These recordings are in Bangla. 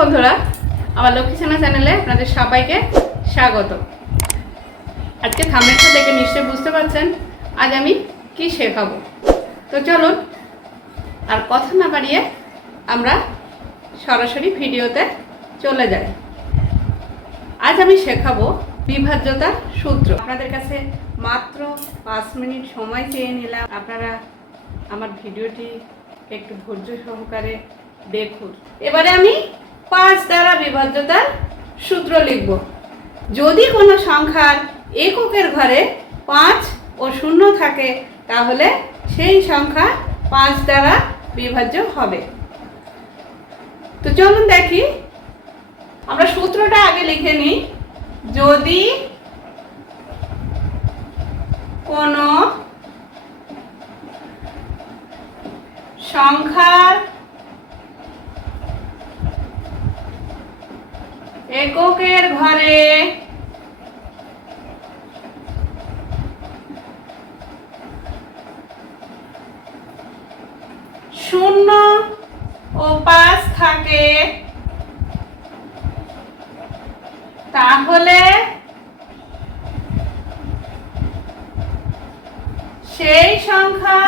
বন্ধুরা, আমার লক্ষ্মী সেনা চ্যানেলে আপনাদের সবাইকে স্বাগত। আজকে থামনেলটা দেখে নিশ্চয়ই বুঝতে পারছেন, আজ আমি কি শেখাবো? তো চলুন, আর কথা না বাড়িয়ে আমরা সরাসরি ভিডিওতে চলে যাই। আজ আমি শেখাবো বিভাজ্যতার সূত্র। আপনাদের কাছে মাত্র পাঁচ মিনিট সময় চেয়ে নিলাম। আপনারা আমার ভিডিওটি একটু ধৈর্য সহকারে দেখুন। এবারে আমি পাঁচ দ্বারা বিভাজ্যতার সূত্র লিখব। যদি কোনো সংখ্যার এককের ঘরে পাঁচ ও শূন্য থাকে, তাহলে সেই সংখ্যা পাঁচ দ্বারা বিভাজ্য হবে। তো চলুন দেখি, আমরা সূত্রটা আগে লিখে নিই। যদি কোনো সংখ্যার এককের ঘরে। শূন্য ও পাঁচ থাকে। তাহলে সেই সংখ্যা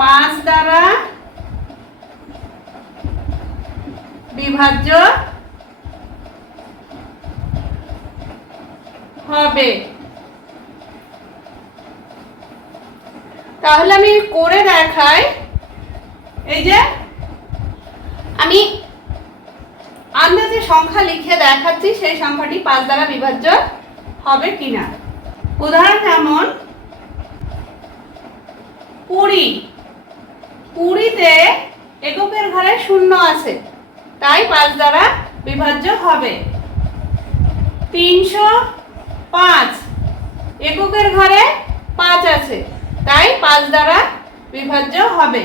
পাঁচ দ্বারা বিভাজ্য হবে। তাহলে আমি করে দেখাই। এই যে, আমি আন্দাজে সংখ্যা লিখে দেখাচ্ছি সেই সংখ্যাটি পাঁচ দ্বারা বিভাজ্য হবে কিনা। উদাহরণ যেমন কুড়ি। কুড়িতে এককের ঘরে শূন্য আছে। তাই পাঁচ দ্বারা বিভাজ্য হবে। তিনশো পাঁচ। এককের ঘরে পাঁচ আছে। তাই পাঁচ দ্বারা বিভাজ্য হবে।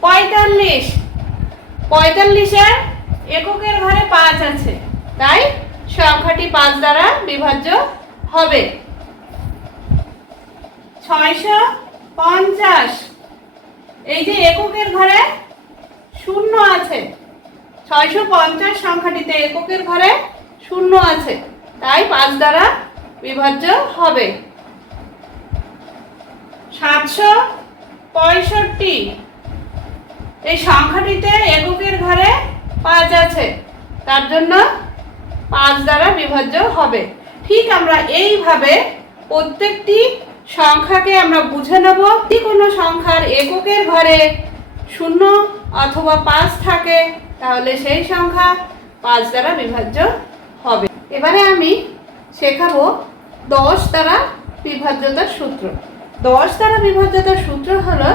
পঁয়তাল্লিশ। পঁয়তাল্লিশের এককের ঘরে পাঁচ আছে। তাই সংখ্যাটি পাঁচ দ্বারা বিভাজ্য হবে। ছয়শো পঞ্চাশ। এই যে এককের ঘরে শূন্য আছে। ছয়শো পঞ্চাশ সংখ্যাটিতে এককের ঘরে শূন্য আছে। তাই পাঁচ দ্বারা বিভাজ্য হবে। সাতশো পঁয়ষট্টি। এই সংখ্যাটিতে এককের ঘরে পাঁচ আছে। তার জন্য পাঁচ দ্বারা বিভাজ্য হবে। ঠিক আমরা এইভাবে প্রত্যেকটি সংখ্যাকে আমরা বুঝে নেব। যদি কোনো সংখ্যার এককের ঘরে শূন্য অথবা পাঁচ থাকে, তাহলে সেই সংখ্যা পাঁচ দ্বারা বিভাজ্য হবে। এবারে আমি শেখাবো দশ দ্বারা বিভাজ্যতার সূত্র। দশ দ্বারা বিভাজ্যতার সূত্র হলো,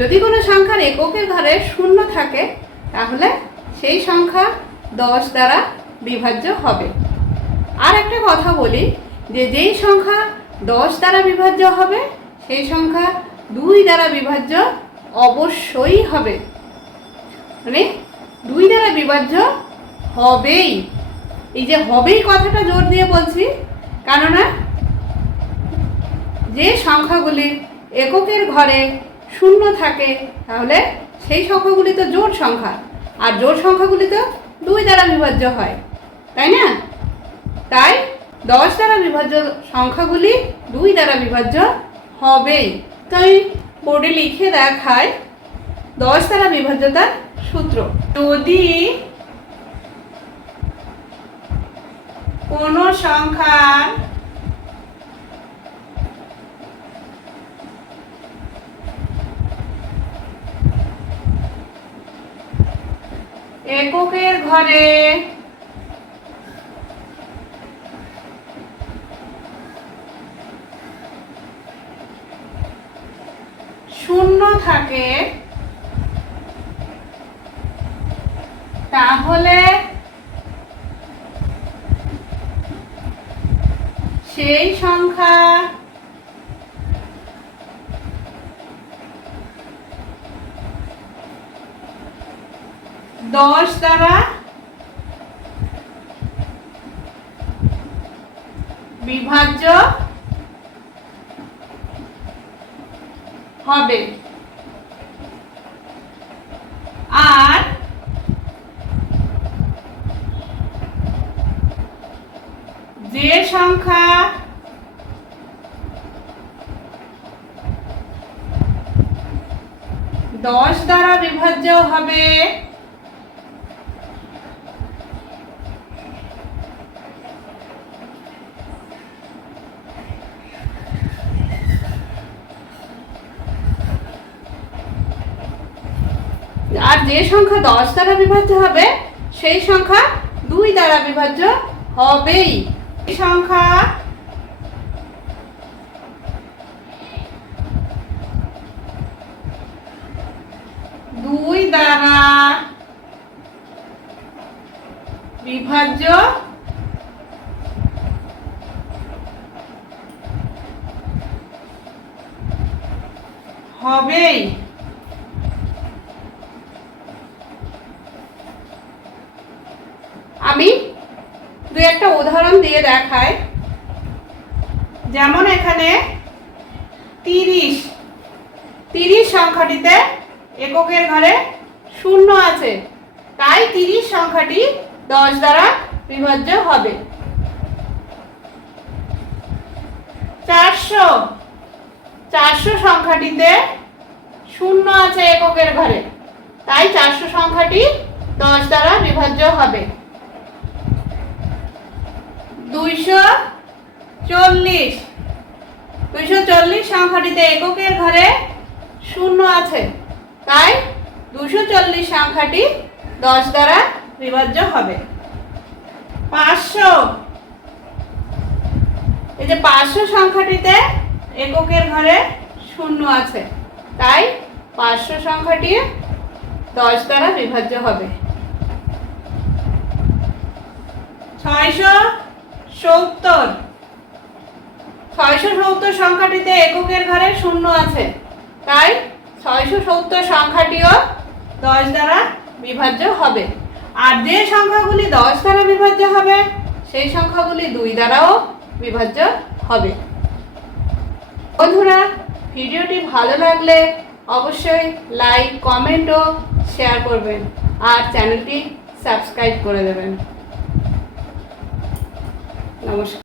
যদি কোনো সংখ্যার এককের ঘরে শূন্য থাকে, তাহলে সেই সংখ্যা দশ দ্বারা বিভাজ্য হবে। আর একটা কথা বলি, যে যেই সংখ্যা দশ দ্বারা বিভাজ্য হবে, সেই সংখ্যা দুই দ্বারা বিভাজ্য অবশ্যই হবে। মানে দুই দ্বারা বিভাজ্য হবেই। এই যে হবেই কথাটা জোর দিয়ে বলছি, কেননা যে সংখ্যাগুলি এককের ঘরে শূন্য থাকে, তাহলে সেই সংখ্যাগুলি তো জোড় সংখ্যা, আর জোড় সংখ্যাগুলি তো দুই দ্বারা বিভাজ্য হয়, তাই না? তাই দশ দ্বারা বিভাজ্য সংখ্যাগুলি দুই দ্বারা বিভাজ্য হবেই তো আমি বোর্ডে লিখে দেখাই দশ দ্বারা বিভাজ্যতার সূত্র। যদি কোনো সংখ্যার এককের ঘরে থাকে। তাহলে সেই সংখ্যা দশ দ্বারা বিভাজ্য হবে আর যে সংখ্যা দশ দ্বারা বিভাজ্য হবে। আর যে সংখ্যা দশ দ্বারা বিভাজ্য হবে, সেই সংখ্যা দুই দ্বারা বিভাজ্য হবেই। সংখ্যা দুই দ্বারা বিভাজ্য হবেই আমি দু একটা উদাহরণ দিয়ে দেখাই যেমন এখানে তিরিশ। তিরিশ সংখ্যাটিতে এককের ঘরে শূন্য আছে। তাই তিরিশ সংখ্যাটি দশ দ্বারা বিভাজ্য হবে। চারশো। চারশো সংখ্যাটিতে শূন্য আছে এককের ঘরে। তাই চারশো সংখ্যাটি দশ দ্বারা বিভাজ্য হবে। দুইশো চল্লিশ। দুইশো চল্লিশ সংখ্যাটিতে এককের ঘরে শূন্য আছে। তাই দুশো চল্লিশ সংখ্যাটি দশ দ্বারা বিভাজ্য হবে। পাঁচশো। এই যে পাঁচশো সংখ্যাটিতে এককের ঘরে শূন্য আছে। তাই পাঁচশো সংখ্যাটি দশ দ্বারা বিভাজ্য হবে। ছয়শো সত্তর। ছয়শো সত্তর সংখ্যাটিতে এককের ঘরে শূন্য আছে। তাই ছয়শো সত্তর সংখ্যাটিও দশ দ্বারা বিভাজ্য হবে। আর যে সংখ্যাগুলি দশ দ্বারা বিভাজ্য হবে, সেই সংখ্যাগুলি দুই দ্বারাও বিভাজ্য হবে। বন্ধুরা, ভিডিওটি ভালো লাগলে অবশ্যই লাইক, কমেন্ট ও শেয়ার করবেন। আর চ্যানেলটি সাবস্ক্রাইব করে দেবেন। নমস্কার